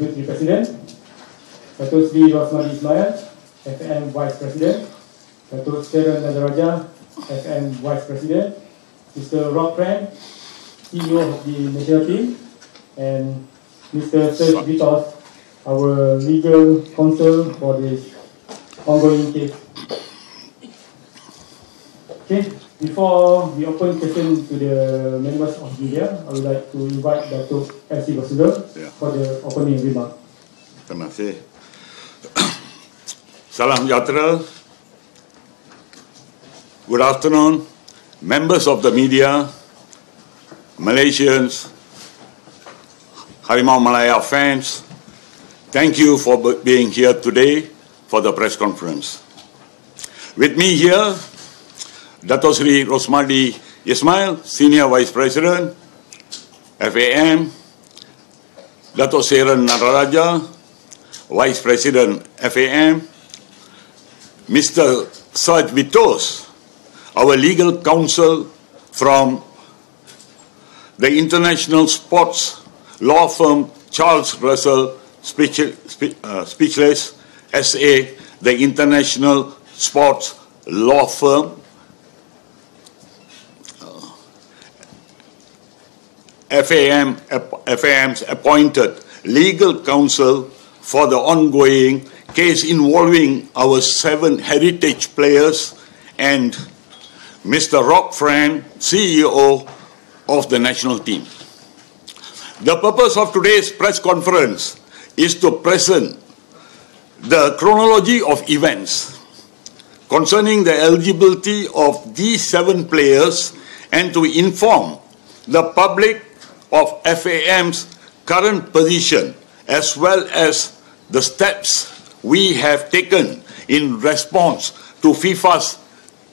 Deputy President, Datuk Sri Rosmali Ismail, FM Vice President, Datuk Sharon Nadaraja, FM Vice President, Mr. Rob Friend, CEO of the national team, and Mr. Serge Vitos, our legal counsel for this ongoing case. Okay, before we open question to the members of media, I would like to invite Datuk FC Basudar for the opening remark. Terima kasih. Salam sejahtera. Good afternoon, members of the media, Malaysians, Harimau Malaya fans. Thank you for being here today for the press conference. With me here, Datuk Sri Rosmali Ismail, Senior Vice President, FAM, Datuk Sharon Nadaraja, Vice President, FAM, Mr. Serge Vitos, our legal counsel from the international sports law firm Charles Russell Speechless SA, the international sports law firm. FAM's appointed legal counsel for the ongoing case involving our 7 heritage players, and Mr. Rob Friend, CEO of the national team. The purpose of today's press conference is to present the chronology of events concerning the eligibility of these 7 players and to inform the public of FAM's current position as well as the steps we have taken in response to FIFA's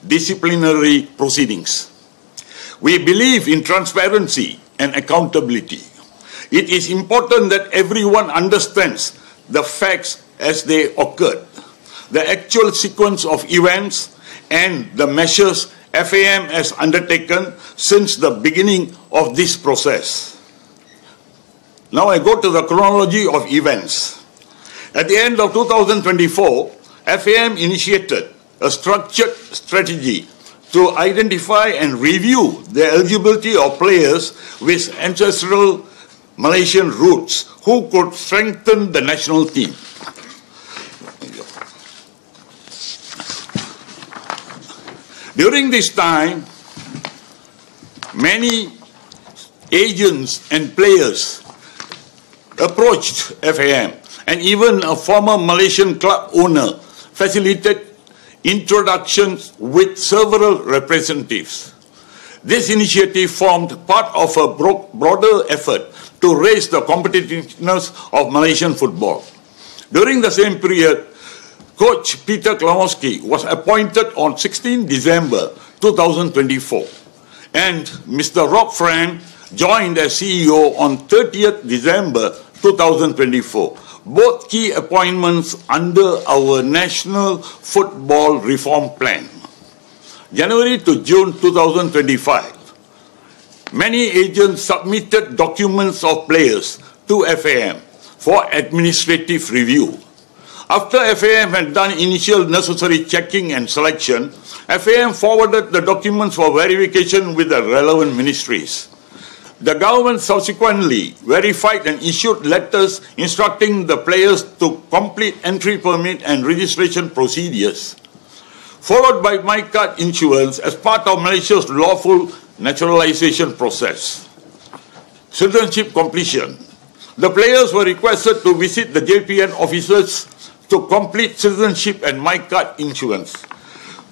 disciplinary proceedings. We believe in transparency and accountability. It is important that everyone understands the facts as they occurred, the actual sequence of events, and the measures FAM has undertaken since the beginning of this process. Now I go to the chronology of events. At the end of 2024, FAM initiated a structured strategy to identify and review the eligibility of players with ancestral Malaysian roots who could strengthen the national team. During this time, many agents and players approached FAM, and even a former Malaysian club owner facilitated introductions with several representatives. This initiative formed part of a broader effort to raise the competitiveness of Malaysian football. During the same period, Coach Peter Klamowski was appointed on 16 December 2024, and Mr. Rob Friend joined as CEO on 30th December 2024. Both key appointments under our National Football Reform Plan. January to June 2025, many agents submitted documents of players to FAM for administrative review. After FAM had done initial necessary checking and selection, FAM forwarded the documents for verification with the relevant ministries. The government subsequently verified and issued letters instructing the players to complete entry permit and registration procedures, followed by My Card issuance as part of Malaysia's lawful naturalization process. Citizenship completion. The players were requested to visit the JPN offices to complete citizenship and My Card issuance.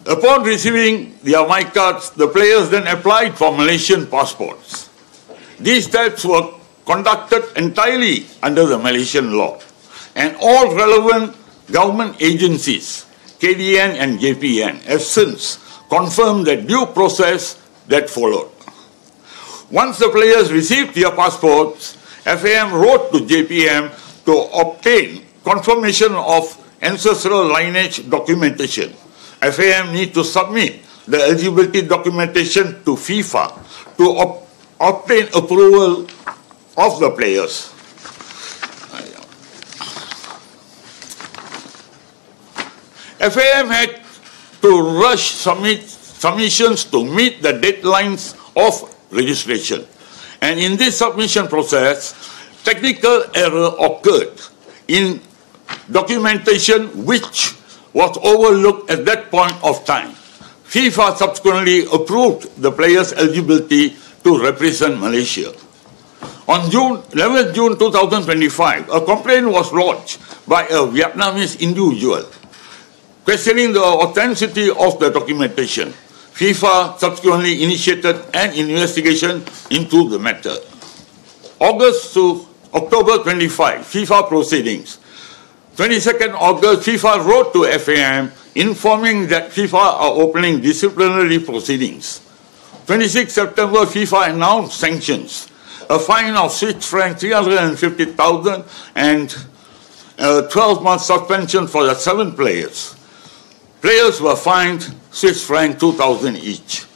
Upon receiving their My Cards, the players then applied for Malaysian passports. These steps were conducted entirely under the Malaysian law, and all relevant government agencies, KDN and JPN, have since confirmed the due process that followed. Once the players received their passports, FAM wrote to JPM to obtain confirmation of ancestral lineage documentation. FAM need to submit the eligibility documentation to FIFA to obtain approval of the players. FAM had to rush submissions to meet the deadlines of registration. And in this submission process, technical error occurred in documentation which was overlooked at that point of time. FIFA subsequently approved the players' eligibility to represent Malaysia. On 11 June 2025, a complaint was lodged by a Vietnamese individual questioning the authenticity of the documentation. FIFA subsequently initiated an investigation into the matter. August to October 25, FIFA proceedings. 22nd August, FIFA wrote to FAM informing that FIFA are opening disciplinary proceedings. 26 September, FIFA announced sanctions, a fine of Swiss franc 350,000 and a 12-month suspension for the 7 players. Players were fined Swiss franc 2,000 each.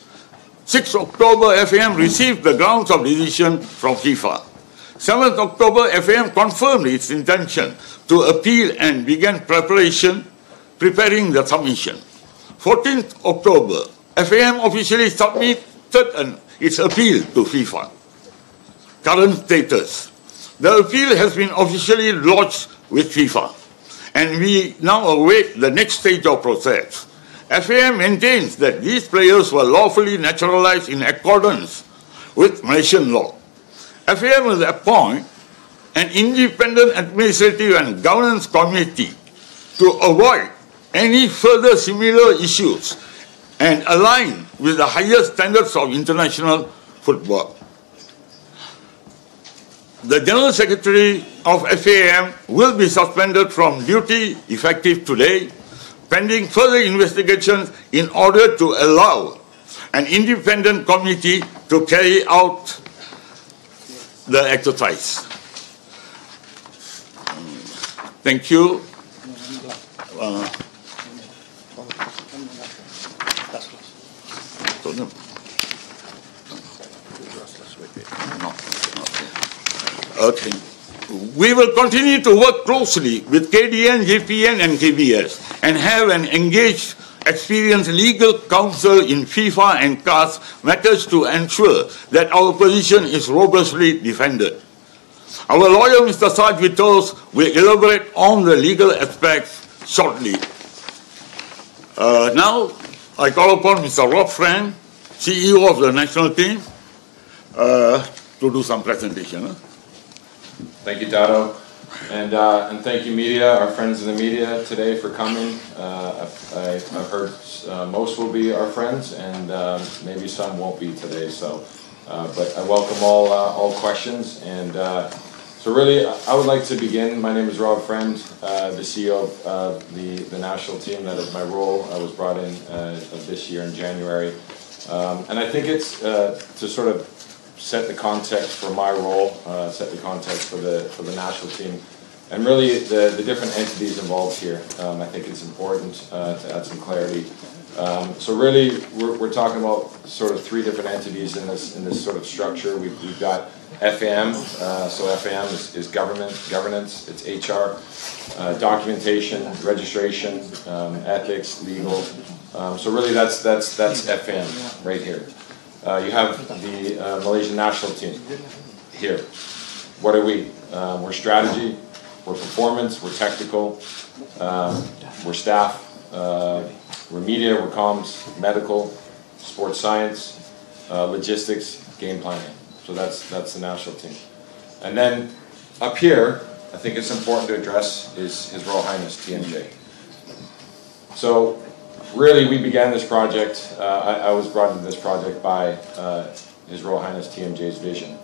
6 October, FAM received the grounds of decision from FIFA. 7th October, FAM confirmed its intention to appeal and began preparing the submission. 14th October, FAM officially submitted its appeal to FIFA. Current status. The appeal has been officially lodged with FIFA, and we now await the next stage of process. FAM maintains that these players were lawfully naturalized in accordance with Malaysian law. FAM will appoint an independent administrative and governance committee to avoid any further similar issues and align with the highest standards of international football. The General Secretary of FAM will be suspended from duty effective today, pending further investigations in order to allow an independent committee to carry out the exercise. Thank you. Okay. We will continue to work closely with KDN, JPN, and KBS and have an engaged, experienced legal counsel in FIFA and CAS matters to ensure that our position is robustly defended. Our lawyer, Mr. Saj Vitos, will elaborate on the legal aspects shortly. Now, I call upon Mr. Rob Fran, CEO of the national team, to do some presentation. Thank you, Dado, and thank you, media, our friends in the media today for coming. I've heard most will be our friends, and maybe some won't be today. So, but I welcome all questions. And so, really, I would like to begin. My name is Rob Friend, the CEO of the national team. That is my role. I was brought in of this year in January, and I think it's to sort of set the context for my role, set the context for the national team, and really the different entities involved here. I think it's important to add some clarity. So really, we're talking about sort of 3 different entities in this sort of structure. We've got FAM, so FAM is governance, it's HR, documentation, registration, ethics, legal. So really, that's FAM right here. You have the Malaysian national team here. What are we? We're strategy, we're performance, we're technical, we're staff, we're media, we're comms, medical, sports science, logistics, game planning. So that's the national team. And then up here, I think it's important to address is His Royal Highness TMJ. So really, we began this project, I was brought into this project by His Royal Highness TMJ's vision.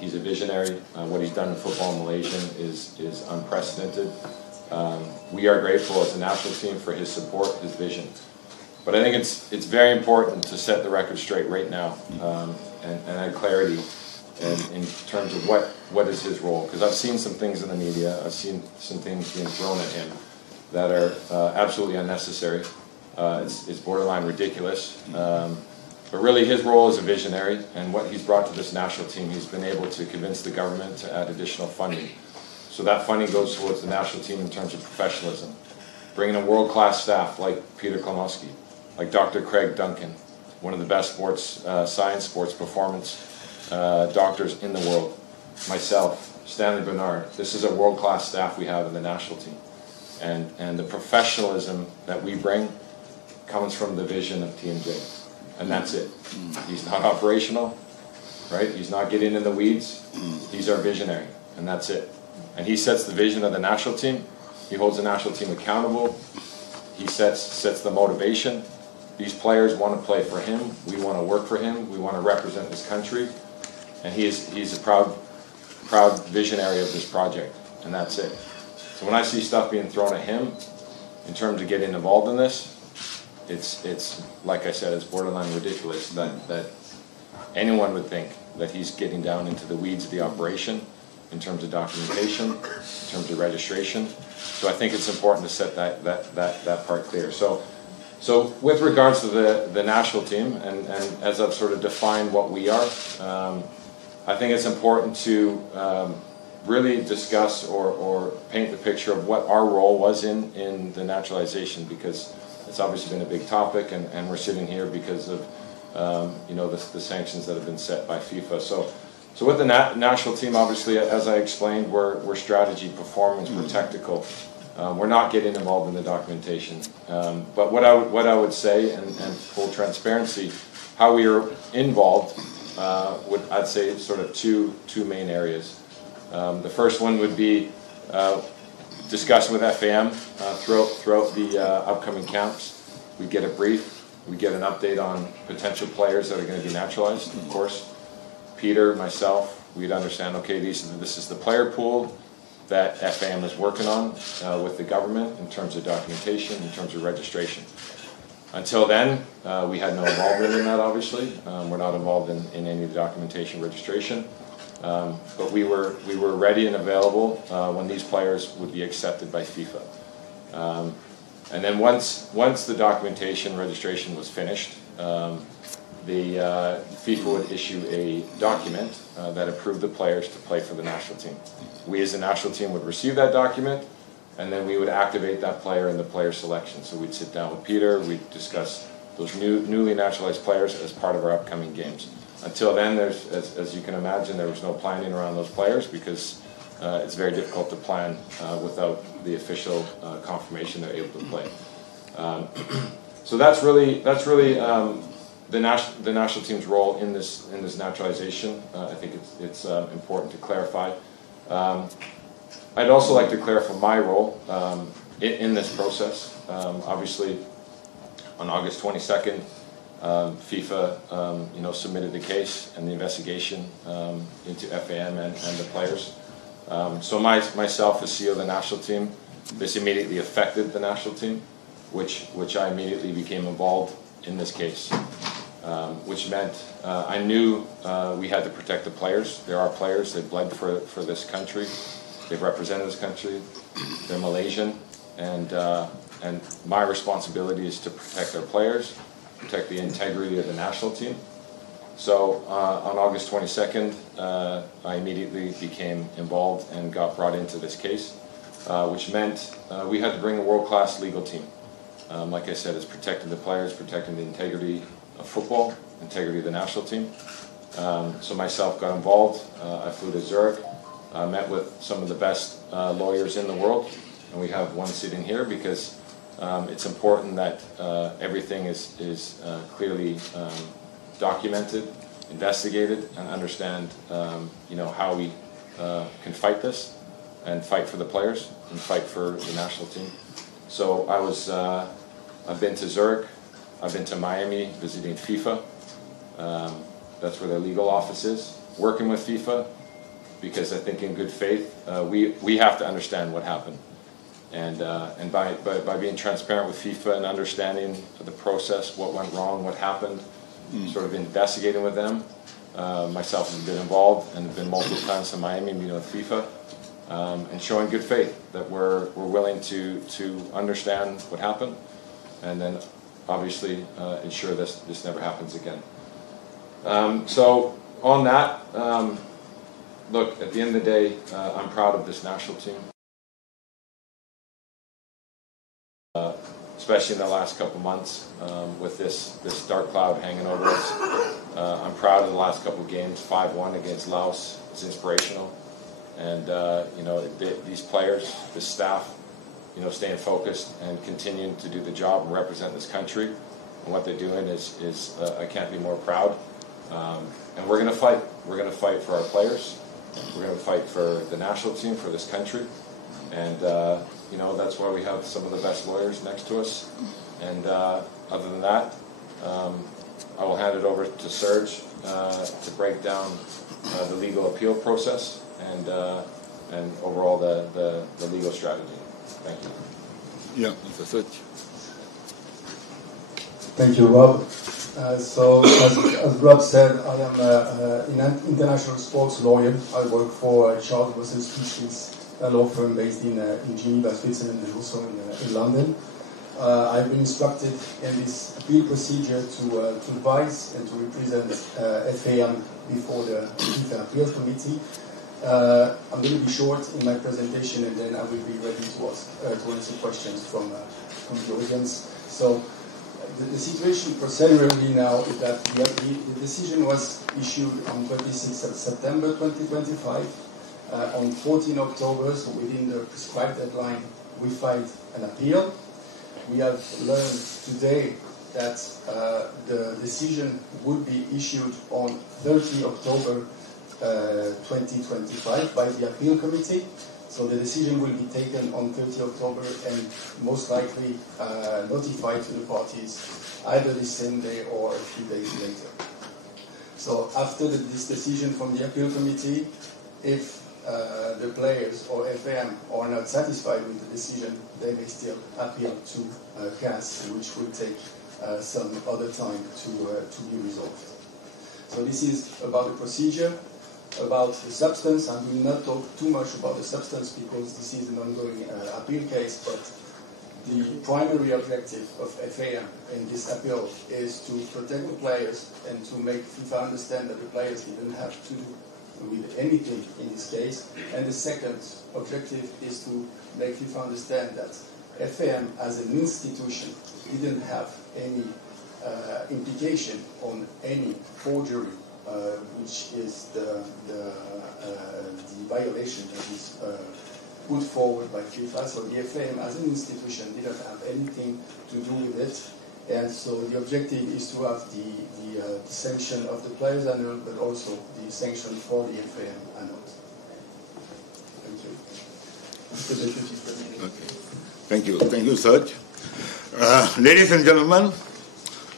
He's a visionary. What he's done in football in Malaysia is unprecedented. We are grateful as a national team for his support, his vision. But I think it's very important to set the record straight right now and add clarity in terms of what is his role. Because I've seen some things in the media, I've seen some things being thrown at him that are absolutely unnecessary. It's borderline ridiculous. But really, his role as a visionary and what he's brought to this national team, he's been able to convince the government to add additional funding. So that funding goes towards the national team in terms of professionalism. bringing in world-class staff like Peter Klimowski, like Dr. Craig Duncan, one of the best sports science, sports performance doctors in the world, myself, Stanley Bernard. This is a world-class staff we have in the national team. And the professionalism that we bring comes from the vision of TMJ. And that's it. He's not operational, right? He's not getting in the weeds. He's our visionary, and that's it. And he sets the vision of the national team. He holds the national team accountable. He sets the motivation. These players want to play for him. We want to work for him. We want to represent this country. And he's a proud visionary of this project, and that's it. So when I see stuff being thrown at him in terms of getting involved in this, it's like I said, it's borderline ridiculous that anyone would think that he's getting down into the weeds of the operation in terms of documentation, in terms of registration. So I think it's important to set that part clear. So with regards to the national team, and as I've sort of defined what we are, I think it's important to really discuss or paint the picture of what our role was in the naturalization, because it's obviously been a big topic, and we're sitting here because of the sanctions that have been set by FIFA. So with the national team, obviously, as I explained, we're strategy, performance, we're technical. We're not getting involved in the documentation. But what I would say, and full transparency, how we are involved, I'd say sort of two main areas. The first one would be discussing with FAM throughout the upcoming camps. We get a brief, we get an update on potential players that are going to be naturalized, of course. Peter, myself, we'd understand, okay, this is the player pool that FAM is working on with the government in terms of documentation, in terms of registration. Until then, we had no involvement in that, obviously. We're not involved in any of the documentation registration. But we were ready and available when these players would be accepted by FIFA. And then once the documentation registration was finished, the FIFA would issue a document that approved the players to play for the national team. We as a national team would receive that document, and then we would activate that player in the player selection. So we'd sit down with Peter, we'd discuss those newly naturalized players as part of our upcoming games. Until then, as you can imagine, there was no planning around those players, because it's very difficult to plan without the official confirmation they're able to play. So that's really the national team's role in this naturalization. I think it's important to clarify. I'd also like to clarify my role in this process. Obviously, on August 22nd, FIFA submitted the case and the investigation into FAM and the players. So myself as CEO of the national team, this immediately affected the national team, which I immediately became involved in this case, which meant I knew we had to protect the players. There are players, they've bled for this country, they've represented this country, they're Malaysian, and my responsibility is to protect our players, protect the integrity of the national team. So on August 22nd, I immediately became involved and got brought into this case, which meant we had to bring a world-class legal team. Like I said, it's protecting the players, protecting the integrity of football, integrity of the national team. So myself got involved. I flew to Zurich, met with some of the best lawyers in the world, and we have one sitting here because it's important that everything is clearly documented, investigated, and understand how we can fight this and fight for the players and fight for the national team. So I've been to Zurich, I've been to Miami visiting FIFA. That's where their legal office is, working with FIFA, because I think in good faith we have to understand what happened. And by being transparent with FIFA and understanding the process, what went wrong, what happened, sort of investigating with them. Myself have been involved and have been multiple times to Miami meeting with FIFA, and showing good faith that we're willing to understand what happened, and then obviously ensure this never happens again. So on that, look, at the end of the day, I'm proud of this national team. especially in the last couple months with this dark cloud hanging over us. I'm proud of the last couple of games. 5-1 against Laos. It's inspirational. And, these players, this staff, staying focused and continuing to do the job and represent this country. And what they're doing is I can't be more proud. And we're going to fight. We're going to fight for our players. We're going to fight for the national team, for this country. And, that's why we have some of the best lawyers next to us. And other than that, I will hand it over to Serge to break down the legal appeal process and overall the legal strategy. Thank you. Yeah, Mr. Serge. Thank you, Rob. So, as Rob said, I am an international sports lawyer. I work for Charles Russell Species, a law firm based in Geneva, Switzerland, and also in London. I've been instructed in this appeal procedure to advise and to represent FAM before the FIFA Appeals Committee. I'm going to be short in my presentation, and then I will be ready to answer questions from the audience. So, the situation procedurally now is that the decision was issued on 26th of September 2025. On 14 October, so within the prescribed deadline, we filed an appeal. We have learned today that the decision would be issued on 30 October 2025 by the appeal committee. So the decision will be taken on 30 October and most likely notified to the parties either the same day or a few days later. So after this decision from the appeal committee, if the players or FM are not satisfied with the decision, they may still appeal to CAS, which will take some other time to be resolved. So this is about the procedure. About the substance, I will not talk too much about the substance because this is an ongoing appeal case, but the primary objective of FAM in this appeal is to protect the players and to make FIFA understand that the players didn't have to do with anything in this case. And the second objective is to make FIFA understand that FAM as an institution didn't have any implication on any forgery, which is the violation that is put forward by FIFA. So the FAM as an institution didn't have anything to do with it. And so the objective is to have the sanction of the players annual, but also the sanction for the FAM annual. Thank you. Mr. Deputy President. Okay. Thank you. Thank you, Serge. Ladies and gentlemen,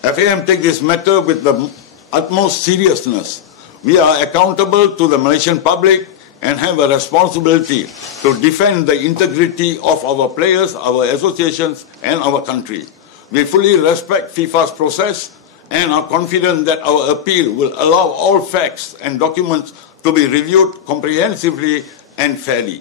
FAM take this matter with the utmost seriousness. We are accountable to the Malaysian public and have a responsibility to defend the integrity of our players, our associations, and our country. We fully respect FIFA's process and are confident that our appeal will allow all facts and documents to be reviewed comprehensively and fairly.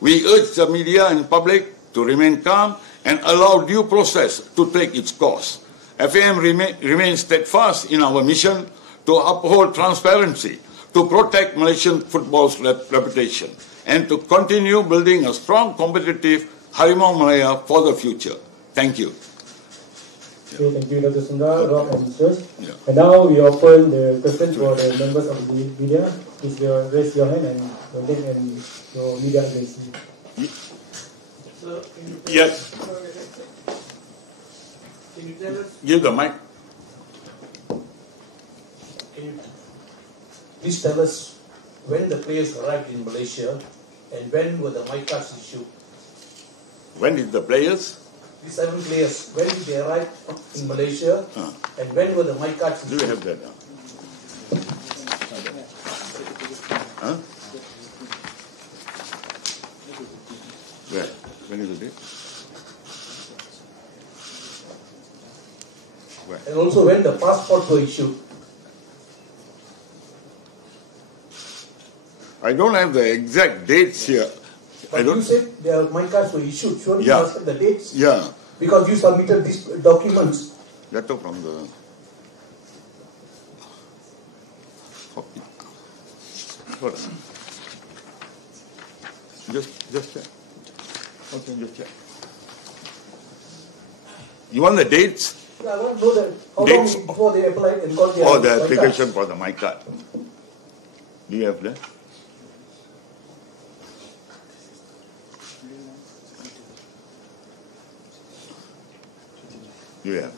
We urge the media and public to remain calm and allow due process to take its course. FAM remains steadfast in our mission to uphold transparency, to protect Malaysian football's reputation, and to continue building a strong, competitive Harimau Malaya for the future. Thank you. Okay, thank you, Dr. Sundar, Rob, and Serge. Yeah. And now we open the questions for the members of the media. Please raise your hand and your name and your media agency. So, Yes. Can you tell us? Give the mic. Can you please tell us when the players arrived in Malaysia and when were the mic cards issued? When did the players? The 7 players, when did they arrive in Malaysia and when were the mic cards Do issued? you have that? Huh? Where? When is the date? Where? And also when the passports were issued? I don't have the exact dates here. But you said the mic cards were issued. Surely Yeah. you must have the dates? Yeah. Because you submitted these documents. Letter from the copy. Hold on. Just check. Okay, just check. You want the dates? I want to know that how Dates. long before they applied and got their Or the my application card. for the my card? Do you have that? Do you have?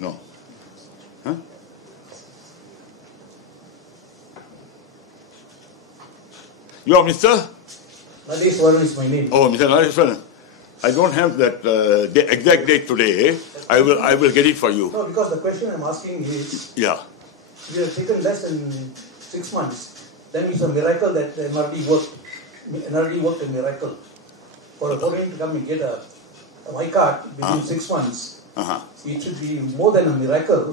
No. Huh? You are Mr.? Nadeshwaran is my name. Oh, Mr. Nareshwaran. I don't have that the exact date today. I will get it for you. No, because the question I'm asking is, Yeah. we have taken less than 6 months. Then it's a miracle that the NRD worked. NRD worked a miracle. For a foreigner to come and get a my card within 6 months, it should be more than a miracle.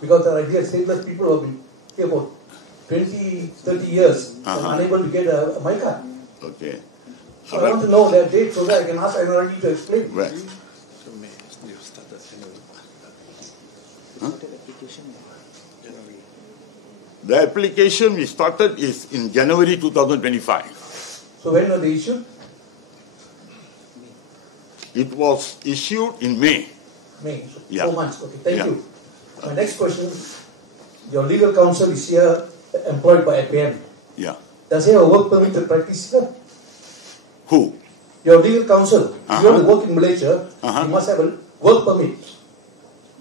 Because there are here stateless people who have been here for 20, 30 years and unable to get a my card. Okay. So I want to know that date so that I can ask NRD to explain. Right. The application we started is in January 2025. So when are they issued? It was issued in May. May. Yeah. 4 months. Okay, thank Yeah. you. My next question, your legal counsel is here employed by APM. Yeah. Does he have a work permit to practice here? Who? Your legal counsel, if you want to work in Malaysia, you must have a work permit.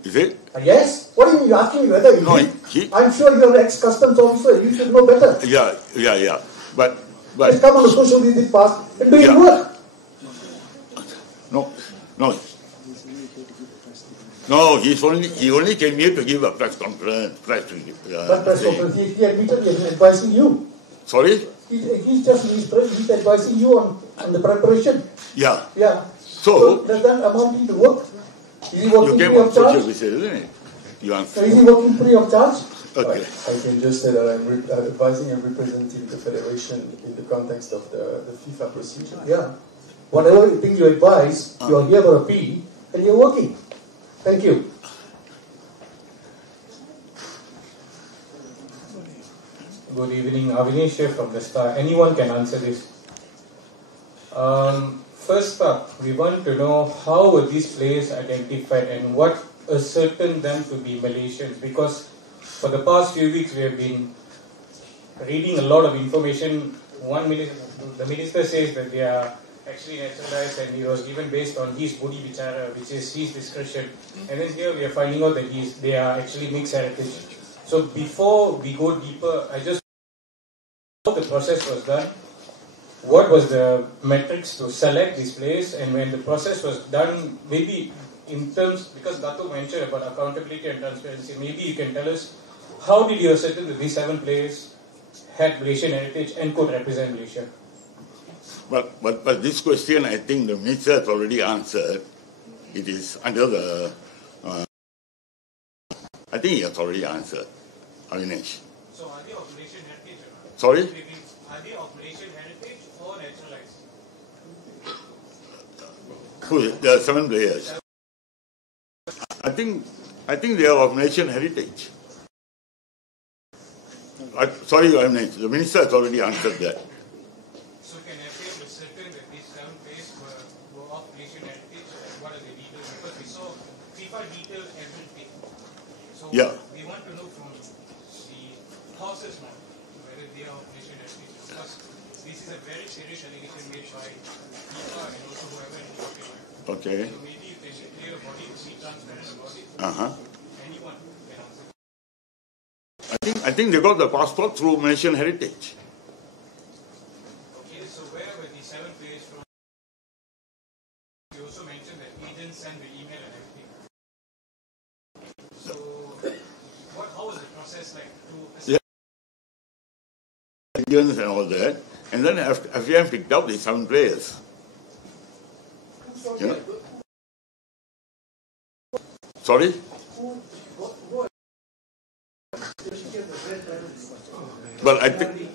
Is it? Yes? What do you mean? You're asking me whether you No, did? he- I'm sure you're an ex-customs officer. You should know better. Yeah. But Just come on the social media pass and do your Yeah. work. no. He only came here to give a press conference. But press thing. conference, he admitted he is advising you. Sorry? He's advising you on the preparation. Yeah. Yeah. So does that amount to work? Is he you working came free on of charge? social visit, isn't it? You answer. Is he working free of charge? Okay. I can just say that I'm advising and representing the federation in the context of the FIFA procedure. Yeah. Whatever thing you advise, you are here for a fee and you're working. Thank you. Good evening, Avinash here from the Star. Anyone can answer this. First up, we want to know how were these players identified and what ascertained them to be Malaysians, because for the past few weeks we have been reading a lot of information. The minister says that they are actually naturalized and it was given based on his body bichara, which is his discretion. And then here we are finding out that they are actually mixed heritage. So before we go deeper, I just how the process was done, what was the metrics to select these players, and when the process was done, maybe in terms, because Dato mentioned about accountability and transparency, maybe you can tell us how did you ascertain that these 7 players had Malaysian heritage and could represent Malaysia? But this question, I think the minister has already answered. It is under the. I think he has already answered. Avinash. So are they of Malaysian heritage or not? Sorry? Are they of Malaysian heritage or naturalized? Who? There are 7 players. I think they are of Malaysian heritage. Sorry, Avinash. The minister has already answered that. So can FA be certain that these 7 players were of Malaysian heritage? What are the details? Because we saw FIFA detailed everything. So Yeah. we want to know from the horse's mouth whether they are of Malaysian heritage. Because this is a very serious allegation made by FIFA and also whoever is working on it. Okay. So maybe you can clear about it, be transparent about it. Anyone can answer. I think they got the passport through Malaysian heritage. Okay, so where were the 7 players from? You also mentioned that agents send the email and everything. So, how was the process like to Yeah. Indians and all that. And then FAM picked up the 7 players. Yeah. Sorry? But I think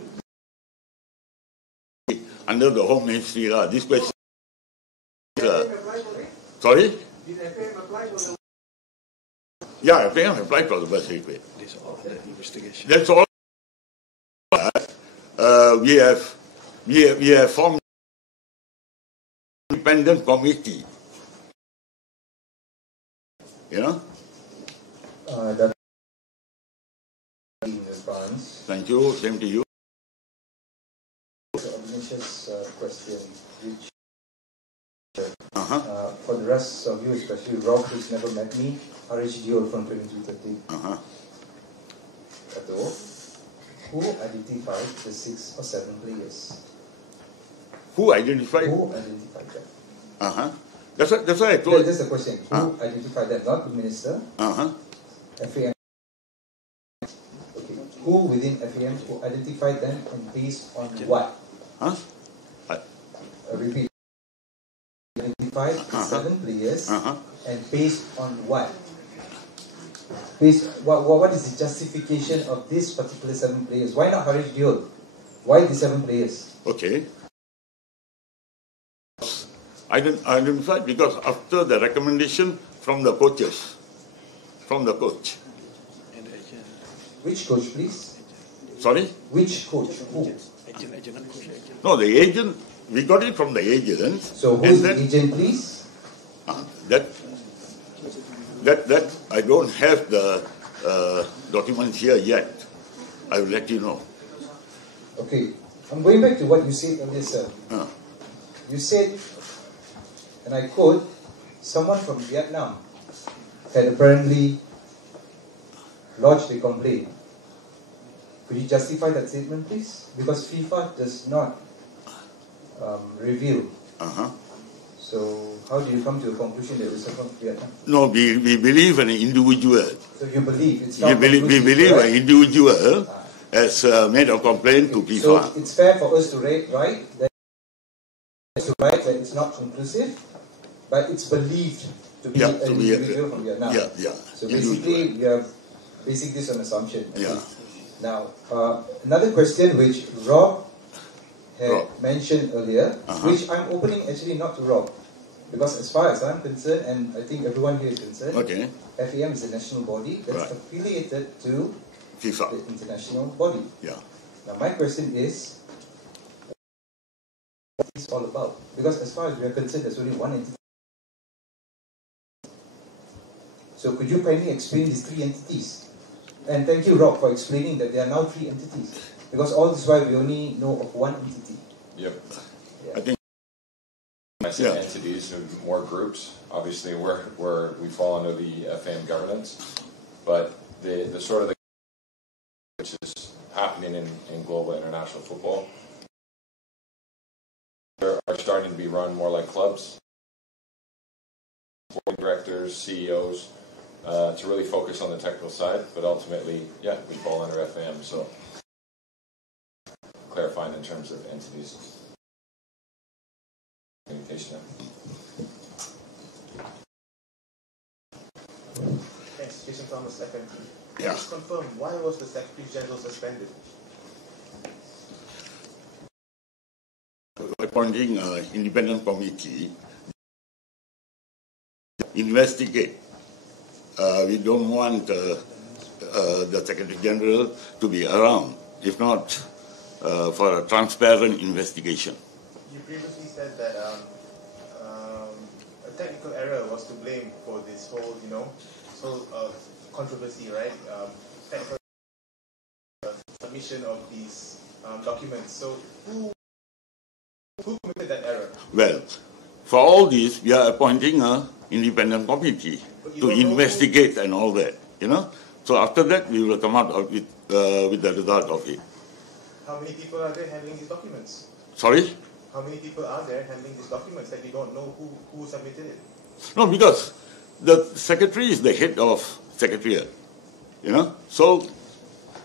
under the Home Ministry, this question. Sorry? Yeah, FAM applied for the birth certificate. That's all. We have formed an independent committee You know? That in advance. Thank you. Same to you. Ignatius' question, which for the rest of you, especially Rob, who's never met me, RHDO from 2213. Who identified the 6 or 7 players? Who identified? Who identified them? That's what I told. That's the question. Who identified them? Not the minister. FAM. Okay. Who within FAM who identified them and based on what? Repeat. Identified 7 players and based on what? What is the justification of this particular 7 players? Why not Harish Diol? Why the 7 players? Okay. I identified because after the recommendation from the coaches, from the coach. Which coach, please? Sorry? Which coach? Who? No, the agent. We got it from the agent. So who is the agent, please? That I don't have the documents here yet. I will let you know. Okay. I'm going back to what you said earlier, sir. You said, and I quote, someone from Vietnam had apparently lodged a complaint. Could you justify that statement, please? Because FIFA does not reveal. So how do you come to a conclusion that it was someone from Vietnam? No, we believe in an individual. So you believe it's not we believe an individual has made a complaint to FIFA. So it's fair for us to write that it's not conclusive, but it's believed to be an individual from Vietnam. So basically, we are basing this on assumption. Now, another question which Rob had mentioned earlier, which I'm opening actually not to Rob, because as far as I'm concerned, and I think everyone here is concerned, FAM is a national body that's affiliated to FIFA, the international body. Now my question is, what is this all about? Because as far as we are concerned, there's only one entity. So could you kindly explain these 3 entities? And thank you, Rob, for explaining that there are now 3 entities. Because all this while we only know of one entity. I think I say entities or more groups. Obviously, we fall under the FAM governance, but the sort of which is happening in global international football are starting to be run more like clubs. Board directors, CEOs, to really focus on the technical side, but ultimately, we fall under FAM. So clarifying in terms of entities. Communication. Thanks, Jason Thomas, FMT. Please confirm, why was the Secretary General suspended? Appointing an independent committee investigate. We don't want the Secretary General to be around, if not for a transparent investigation. You previously said that a technical error was to blame for this whole, controversy, right? Technical submission of these documents. So who committed that error? Well, for all this, we are appointing an independent committee to investigate and all that, So after that, we will come out with the result of it. How many people are there handling these documents? Sorry? How many people are there handling these documents that you don't know who submitted it? No, because the secretary is the head of secretariat, So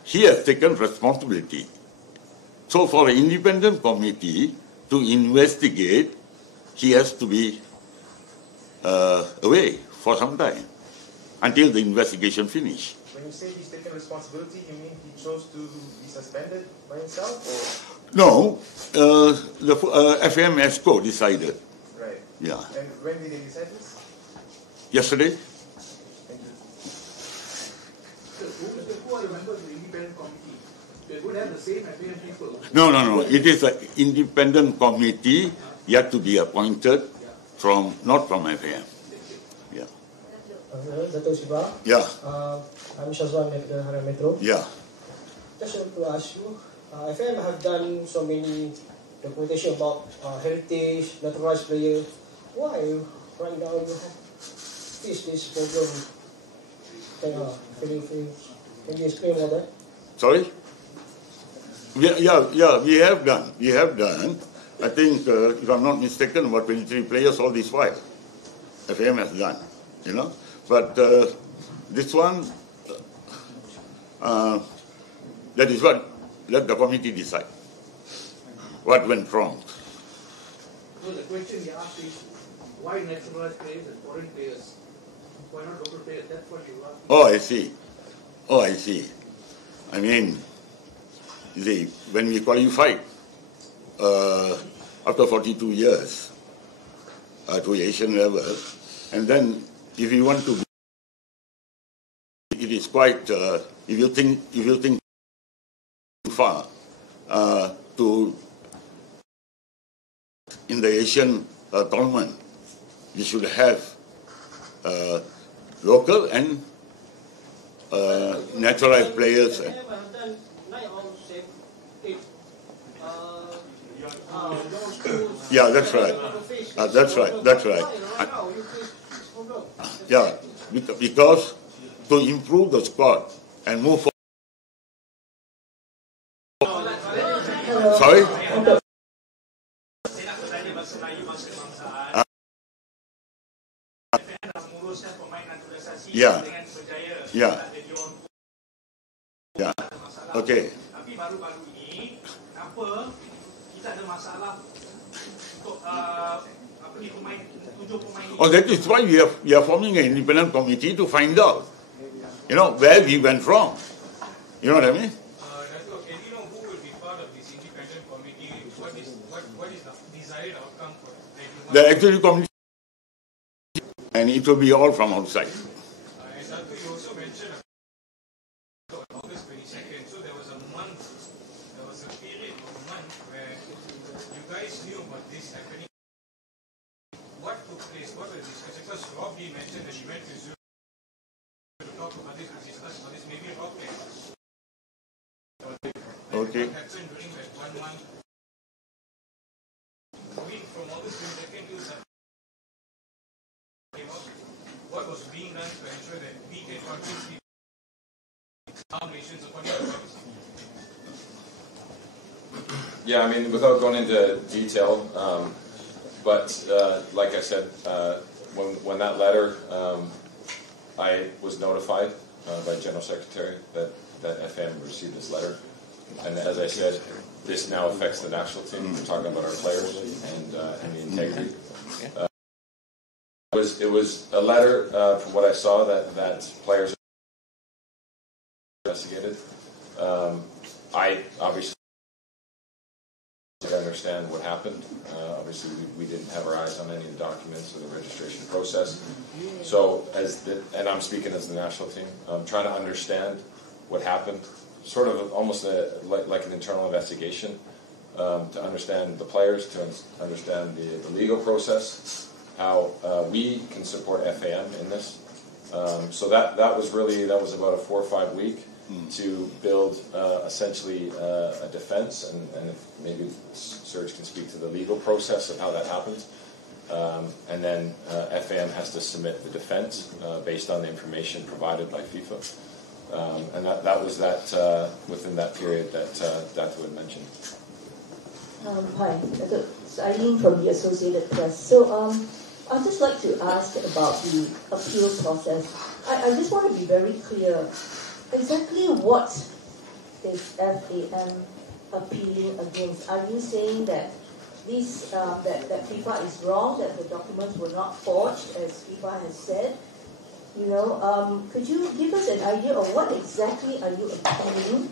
he has taken responsibility. So for an independent committee to investigate, he has to be away for some time until the investigation finish. When you say he's taken responsibility, you mean he chose to be suspended by himself, or? No, the FAM ESCO decided. Right. Yeah. And when did they decide this? Yesterday. Thank you. Who are the members of the independent committee? They would have the same FAM people. No. It is an independent committee yet to be appointed not from FAM. Yeah. Dato' Siva. Yeah. I'm Shazwan at the Hara Metro. Yeah. Just want to ask you, FM have done so many documentation about heritage, naturalized players. Why right now you have faced this problem? Can you explain about that? Sorry? Yeah, we have done. We have done. I think, if I'm not mistaken, about 23 players all this while. FM has done, you know. But this one, that is what, let the committee decide what went wrong. So the question you asked is, why naturalized players and foreign players? Why not local players? That's what you asked. Oh, I see. Oh, I see. I mean, you see, when we qualified after 42 years to Asian level, and then if you want to, it is quite. If you think too far to in the Asian tournament, we should have local and naturalized players. Yeah, that's right. That's right. That's right. Yeah, because to improve the squad and move forward. Sorry? Yeah. Yeah. Yeah. Okay. Oh, that is why we are forming an independent committee to find out, you know, where we went wrong. You know what I mean? Can you know who will be part of this independent committee? What is the desired outcome for the executive committee? And it will be all from outside. And you also mentioned on August 22nd, so there was a period of a month where you guys knew about this happening. What took place? What was the discussion? Because Rob mentioned that he went to Zoom to talk about this, to discuss about this. Maybe Rob can. Okay. What happened during that 1 month? From August 22nd to September, what was being done to ensure that we can convince the armed nations according to policy? Yeah, I mean, without going into detail, but like I said, when that letter, I was notified by General Secretary that FM received this letter. And as I said, this now affects the national team. We're talking about our players and the integrity. It was a letter, from what I saw, that players investigated. I obviously understand what happened. Obviously, we didn't have our eyes on any of the documents or the registration process. So, and I'm speaking as the national team, I'm trying to understand what happened. Sort of almost like an internal investigation to understand the players, to understand the legal process, how we can support FAM in this. So that was about a 4 or 5 week to build essentially a defense, and if maybe Serge can speak to the legal process of how that happens. And then FAM has to submit the defense based on the information provided by FIFA. And that was within that period that Dato had mentioned. Hi, Sidang from the Associated Press. So I'd just like to ask about the appeal process. I just want to be very clear. Exactly what is FAM appealing against? Are you saying that that FIFA is wrong, that the documents were not forged, as FIFA has said? You know, could you give us an idea of what exactly are you appealing?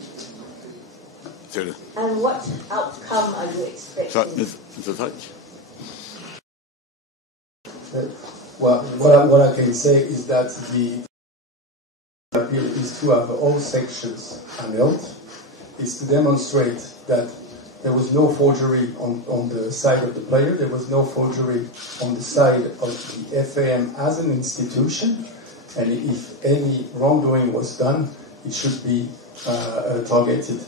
Sure. And what outcome are you expecting? Mr. Touch? What I can say is that the appeal is to have all sections annulled. It's to demonstrate that there was no forgery on the side of the player. There was no forgery on the side of the FAM as an institution. And if any wrongdoing was done, it should be targeted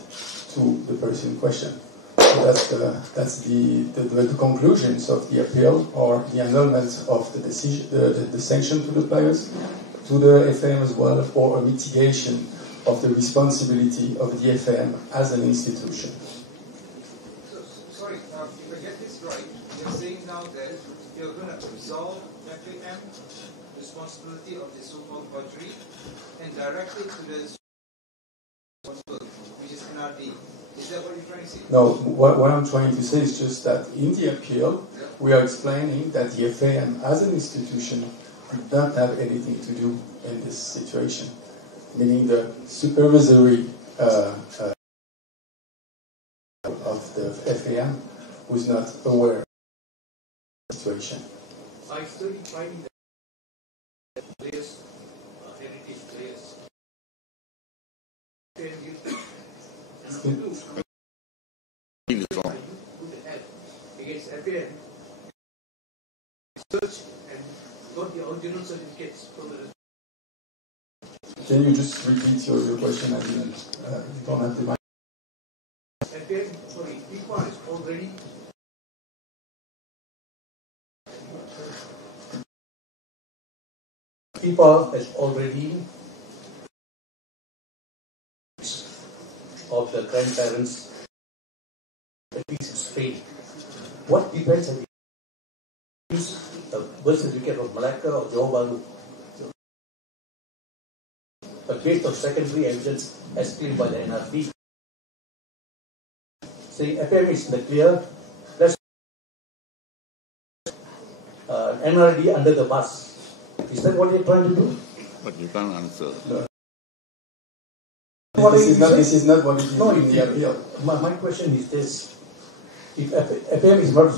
to the person in question. So that's the conclusions of the appeal, or the annulment of the decision, the sanction to the players, to the FM as well, for a mitigation of the responsibility of the FM as an institution. Sorry, if I get this right, you're saying now that you're going to absolve FAM responsibility of the so-called forgery and direct it to the responsible, which is NRD. Is that what you're trying to say? No, what I'm trying to say is just that in the appeal, we are explaining that the FAM as an institution did not have anything to do in this situation, meaning the supervisory of the FAM was not aware of the situation. I still find that players, heritage players, against FAM, search and got the original certificates from the. Can you just repeat your question? I didn't. You don't have the mic. FAM, sorry, FIFA is already. FIFA has already of the grandparents, at least in Spain. What depends on the birth certificate of Malacca or Johor Bahru? But based on secondary evidence as claimed by the NRD, saying FM is in the clear, let's NRD under the bus. Is that what you're trying to do? But you can't answer. No. This is not what it is in the appeal. My question is this. If FM is not...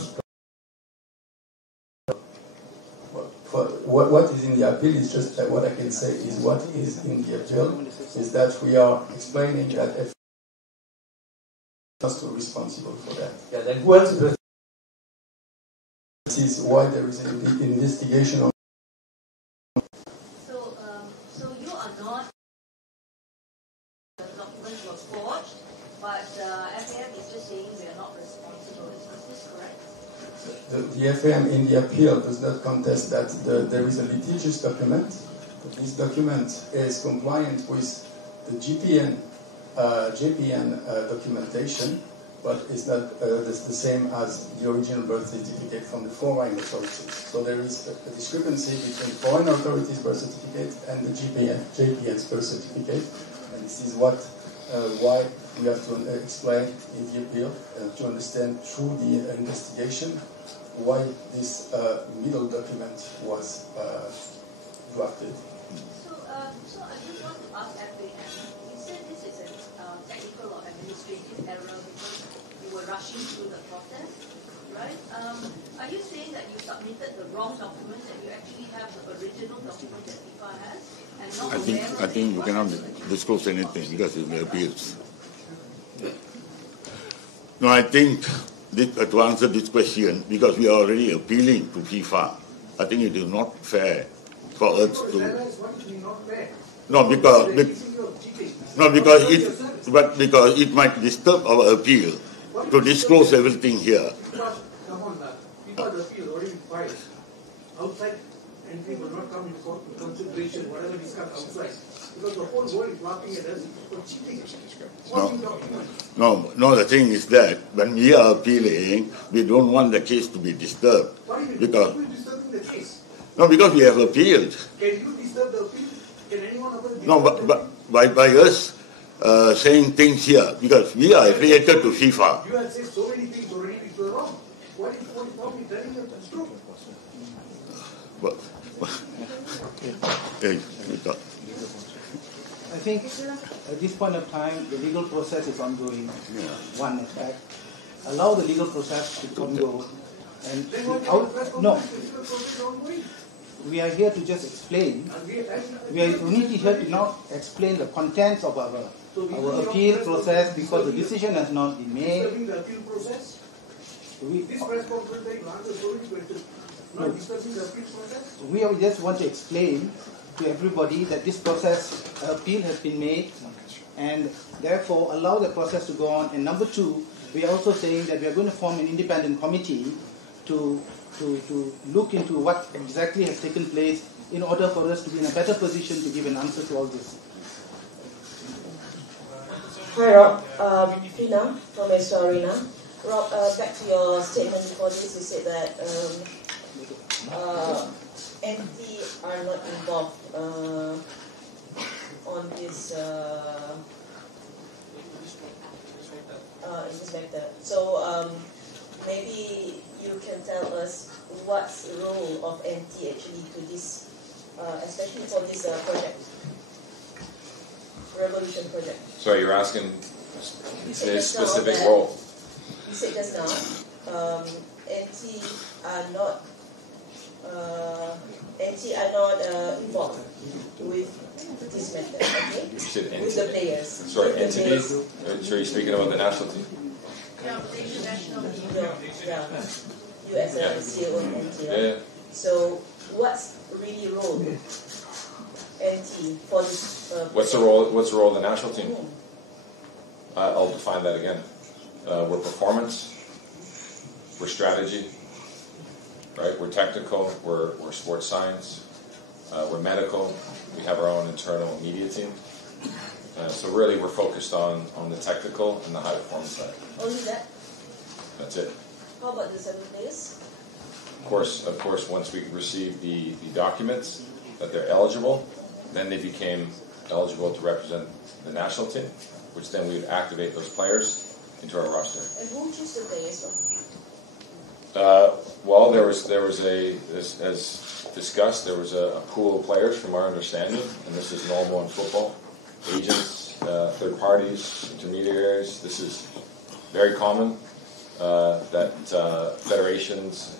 What is in the appeal is just what I can say is what is in the appeal is that we are explaining that FM is not responsible for that. Yeah, then who else is This is why there is an investigation on. So you are not... The documents were forged, but FAM is just saying we are not responsible. Is this correct? The FM in the appeal does not contest that there is a litigious document. This document is compliant with the JPN documentation, but it's not the same as the original birth certificate from the foreign authorities. So there is a discrepancy between foreign authorities' birth certificate and the JPN's birth certificate, and this is why we have to explain in the appeal to understand through the investigation why this middle document was drafted. So I just want to ask FAM, you said this is a technical or administrative error because you were rushing through the process, right? Are you saying that you submitted the wrong document and you actually have the original document that FIFA has? And not I think you cannot disclose anything because it appeals. No, I think to answer this question, because we are already appealing to FIFA, I think it is not fair for us to. Because it might disturb our appeal to disclose everything here. Come on, people appeal already filed. Outside entry will not come into consideration, whatever discussed outside. Because the whole world is laughing at us for cheating. No, the thing is that when we are appealing, we don't want the case to be disturbed. What do you mean? Because, Who is disturbing the case? no, because we have appealed. Can you disturb the appeal? Can anyone of us No, but by us saying things here, because we are affiliated to FIFA. You have said so many things already which were wrong. What is wrong with telling them it's true? I think at this point of time, the legal process is ongoing. One aspect. Allow the legal process to go. And we are here to just explain. We need to here to now explain the contents of our appeal process because the decision has not been made. We just want to explain to everybody that this process appeal has been made, and therefore allow the process to go on. And number two, we are also saying that we are going to form an independent committee to look into what exactly has taken place in order for us to be in a better position to give an answer to all this. Hi Rob, Pina from Estorina. Rob, back to your statement before this, you said that NT are not involved on this in this matter. So maybe you can tell us what's the role of NT actually to this, especially for this project, Revolution project. So you're asking a specific role? You said just now, NT are not involved with this method, okay? You said with the players. Sorry, entities? So you're speaking about the national team? Yeah, national team. Yeah. You as a CEO of NT, right? Yeah. So what's really role NT for this? What's the role of the national team? I'll define that again. We're performance, we're strategy, right? We're technical, we're sports science, we're medical, we have our own internal media team. So really we're focused on the technical and the high performance side. Only that? That's it. How about the 7 players? Of course, once we received the documents that they're eligible, then they became eligible to represent the national team, which then we would activate those players into our roster. And who choose the players? Well, there was as discussed, there was a pool of players from our understanding, and this is normal in football. Agents, third parties, intermediaries. This is very common that federations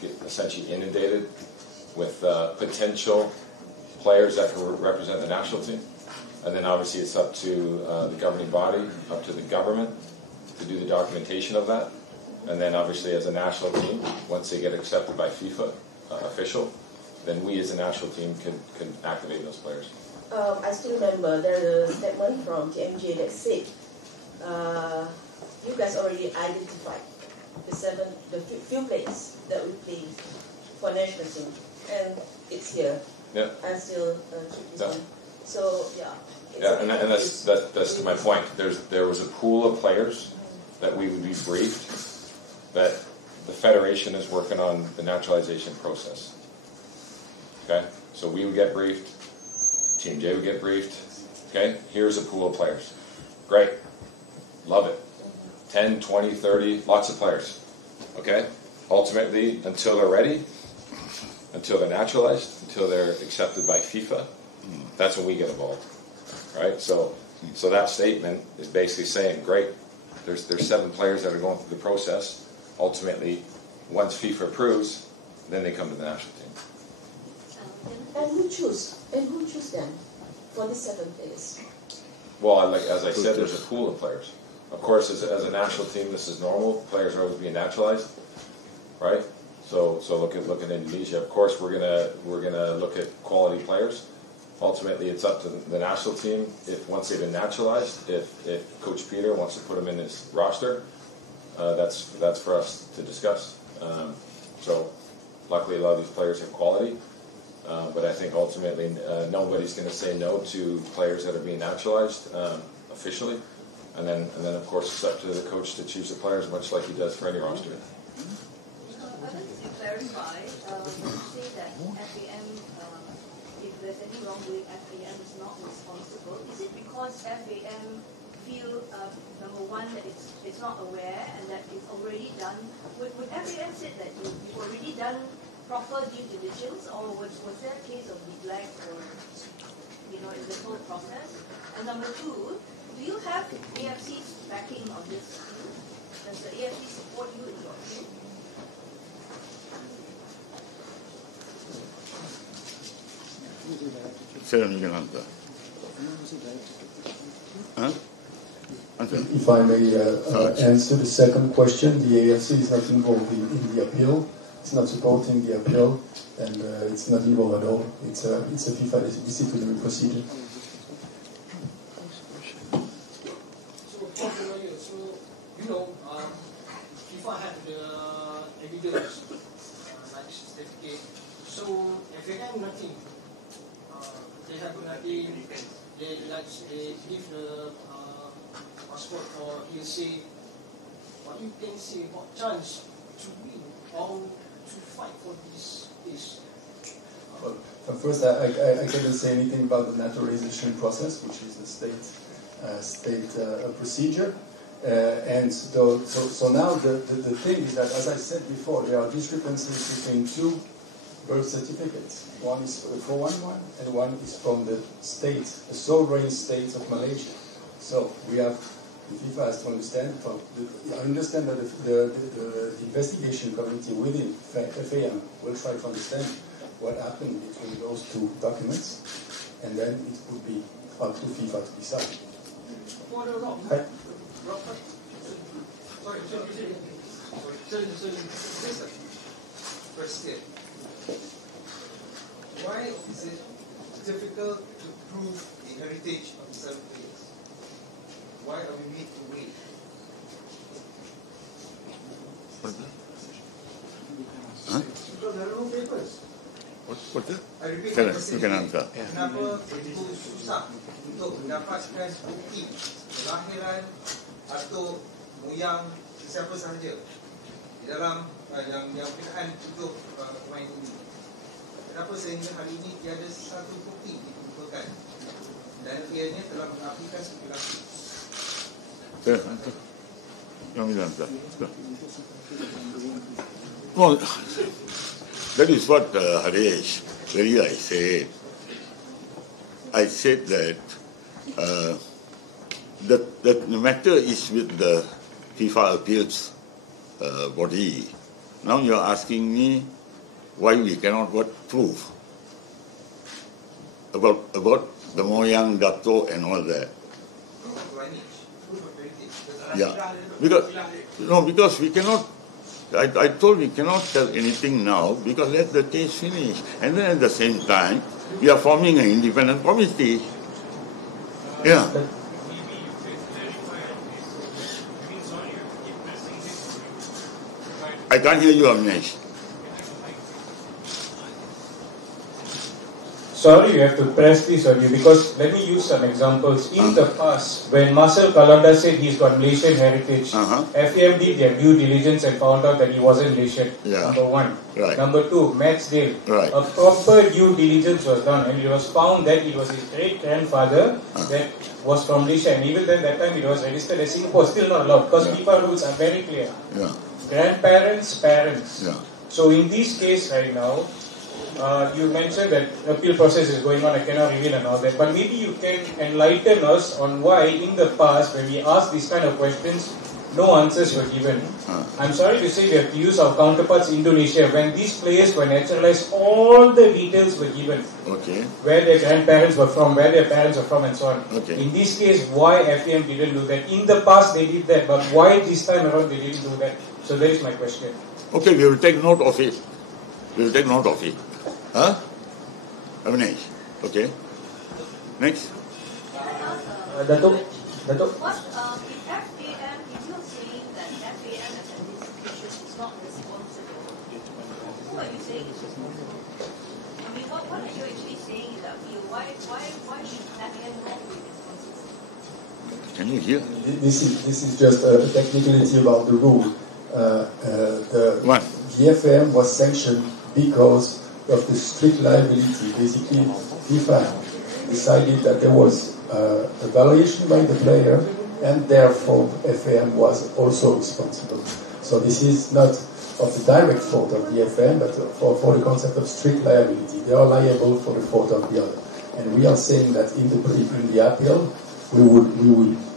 get essentially inundated with potential players that can represent the national team. And then obviously it's up to the governing body, up to the government to do the documentation of that. And then obviously as a national team, once they get accepted by FIFA official, then we as a national team can activate those players. I still remember there's a statement from TMJ that said you guys already identified the few players that will play for national team, and it's here. Yeah. I still keep this one. So yeah. Yeah, and that's to my point. There was a pool of players that we would be briefed that the federation is working on the naturalization process. Okay, so we would get briefed. Team J would get briefed. Okay, here's a pool of players. Great, love it. 10, 20, 30, lots of players. Okay, ultimately, until they're ready, until they're naturalized, until they're accepted by FIFA, that's when we get involved. Right, so that statement is basically saying, great, there's 7 players that are going through the process. Ultimately, once FIFA approves, then they come to the national team. And who choose them for the 7 players? Well, as I said, there's a pool of players. Of course, as a national team, this is normal. Players are always being naturalized, right? So look at Indonesia. Of course, we're gonna look at quality players. Ultimately, it's up to the national team. If once they've been naturalized, if Coach Peter wants to put them in his roster, that's for us to discuss. So, luckily, a lot of these players have quality, but I think ultimately nobody's going to say no to players that are being naturalized officially, and then of course it's up to the coach to choose the players, much like he does for any roster. I'd like to clarify, when you say that FAM, if there's any wrongdoing, FAM is not responsible. Is it because FAM feel, number one, that it's not aware and that it's already done? Would FAM say that you've already done proper due diligence, or was there a case of neglect or, in this whole process? And number two, do you have AFC's backing on this? Does the AFC support you in your team? If I may answer the second question, the AFC is not involved in the appeal. it's not supporting the appeal, and it's not legal at all. It's a FIFA disciplinary procedure. So you know, FIFA had the evidence, like certificate. So FAM nothing. They have nothing. They give the passport or hearsay. What you can say about chance to win or to fight for this case? Well, first, I cannot say anything about the naturalization process, which is the state procedure. And so now the thing is that, as I said before, there are discrepancies between two birth certificates. One is for the 411 and one is from the state, the sovereign state of Malaysia. So we have, the FIFA has to understand, I understand that the investigation committee within FAM will try to understand what happened between those two documents, and then it would be up to FIFA to decide. Question. Why is it difficult to prove the heritage of the 7 players? Why are we made to wait? Huh? Because there are no papers. What's that? I repeat Can the question. you can answer. Kenapa begitu susah untuk mendapatkan bukti kelahiran atau moyang siapa sahaja di dalam yang berkenaan untuk pemain ini? Kenapa sehingga hari ini tiada satu bukti dikumpulkan dan ianya telah mengapikan spekulasi? Well, that is what Harish very I said. I said that the matter is with the FIFA appeals body. Now you are asking me why we cannot prove about the Moyang, Dato and all that. Yeah, because we cannot. I told we cannot tell anything now because let the case finish, and then at the same time we are forming an independent committee. Yeah. I can't hear you, Amnesh. Sorry, you have to press this on you because let me use some examples. In the past, when Marcel Kalanda said he's got Malaysian heritage, FAM did their due diligence and found out that he wasn't Malaysian. Yeah. Number one. Right. Number two, Matchdale. Right. A proper due diligence was done and it was found that it was his great-grandfather that was from Malaysia. And even then, that time it was registered as Singapore. Still not allowed because FIFA rules are very clear. Yeah. Grandparents, parents. Yeah. So in this case right now, you mentioned that appeal process is going on, I cannot reveal and all that, but maybe you can enlighten us on why in the past when we asked these kind of questions, no answers were given. I'm sorry to say we have to use our counterparts in Indonesia. When these players were naturalized, all the details were given. Okay. Where their grandparents were from, where their parents were from and so on. Okay. In this case, why FAM didn't do that? In the past they did that, but why this time around they didn't do that? So that is my question. Okay, we will take note of it. We will take note of it. Huh? Avinash. Okay. Next. Dato'. What if FAM, if you're saying that FAM as an institution is not responsible, who are you saying is responsible? I mean, what are you actually saying in that field? Why should FAM not be responsible? Can you hear? This is just a technicality about the rule. The FAM was sanctioned because of the strict liability. Basically, FIFA decided that there was a violation by the player, and therefore FAM was also responsible. So this is not of the direct fault of the FM, but for the concept of strict liability. They are liable for the fault of the other. And we are saying that in the appeal, we will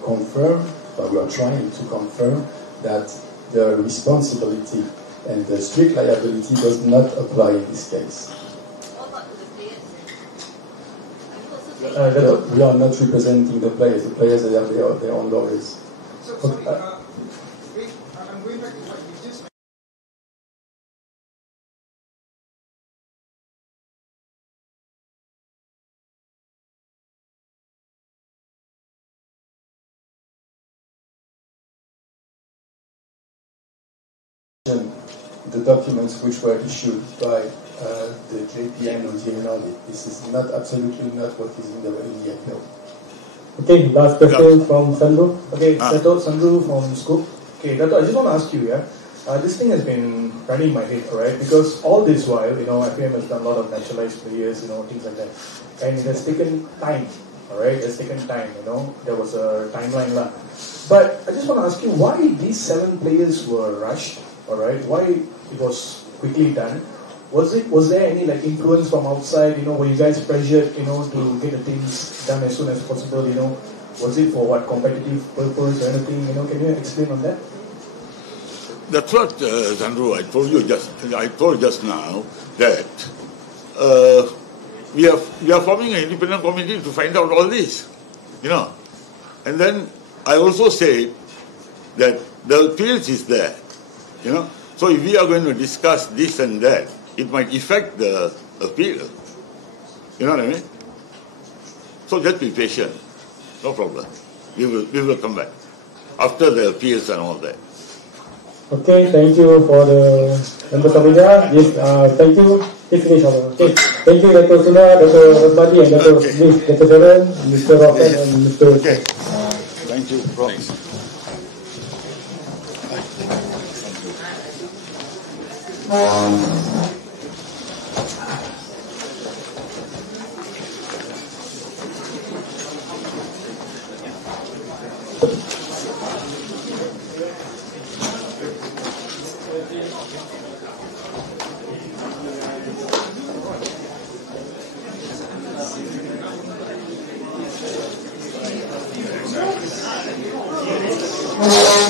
confirm, but we are trying to confirm that the responsibility and the strict liability does not apply in this case. What about the players? We are not representing the players. The players are their own lawyers. So, sorry, I'm going back to what you just the documents which were issued by the JPN or GNL. This is not absolutely not what is in the appeal. Okay, last question from Sandro. Okay, Dato' Sandro from Scoop. Okay, Dato', I just want to ask you, this thing has been running in my head, alright, because all this while, FAM has done a lot of naturalized players, things like that, and it has taken time, alright, it has taken time, there was a timeline lah. But I just want to ask you, why these 7 players were rushed, alright, why it was quickly done? Was there any influence from outside, were you guys pressured, to get the things done as soon as possible, was it for what, competitive purpose or anything, can you explain on that? That's what, Sandro, I told just now that we are forming an independent committee to find out all this, and then I also say that the appeals is there, so if we are going to discuss this and that, it might affect the appeal. You know what I mean? So just be patient. No problem. We will come back after the appeals and all that. Okay, thank you for the members of media. Yes, thank you. Please finish. Okay, thank you, Dr. Suna, Dr. Osmadi, and Dr. Smith, Dr. Sharon, Mr. Rocket, and Mr. Okay. Thank you. Thanks. Thank you.